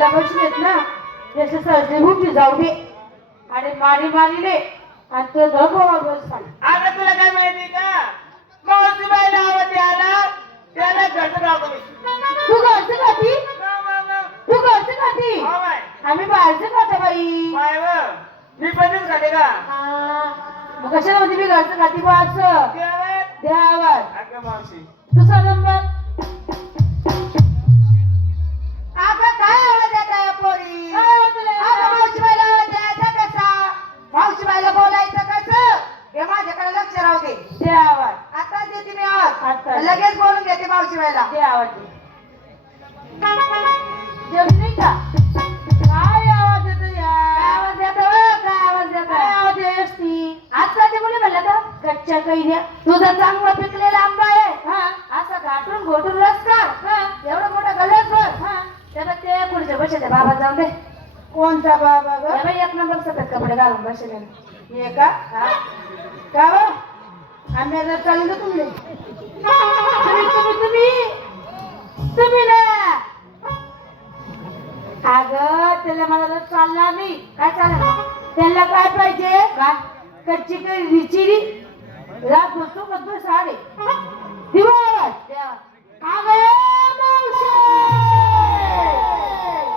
गेटला बसलेत ना त्याचे सर्दी उठी जाऊ दे आणि मारी मारीले आणि तो धबोवर बसला. आता तुला काय माहिती का मावशी बाईला आवाज आला त्याला घरचं राहतो मी. तू घरचं खाती तू घरचं खाती हो बाय आम्ही बाहेरचं खाता बाई. बाय व मी पणच खाते का मग कशाला म्हणते मी घरचं खाती बाहेरचं देवात द्यावर. अगं मावशी दुसरा नंबर आता काय आवाज येत आहे पोरी मावशीबाईला आवाज द्यायचा कसा मावशीबाईला बोलायचं कसं हे माझ्याकडे लक्ष राहू दे. दे आवाज आता देते मी आवाज लगेच बोलून घेते मावशीबाईला. दे आवाज जेवली नाही का काय आवाज येतो या आवाज येतो काय आवाज येतो काय आवाज येते आज का ते मुली म्हणलं का कच्च्या कैऱ्या तुझा चांगला पिकलेला आंबा आहे असा घाटून घोटून रस काढ एवढा मोठा गलस भर त्याला ते पुढच्या बसले बाबा जाऊन दे. कोणता बाबा ग एक नंबर सफेद कपडे घालून बसले हे का का आम्ही चाललो तुम्ही तुम्ही तुम्ही तुम्ही तुम्ही ना अगं त्याला मला चालला नाही काय चालला त्याला काय पाहिजे का कच्ची कैरी चिरी रात बसतो कद्दू साडे दिवा अगं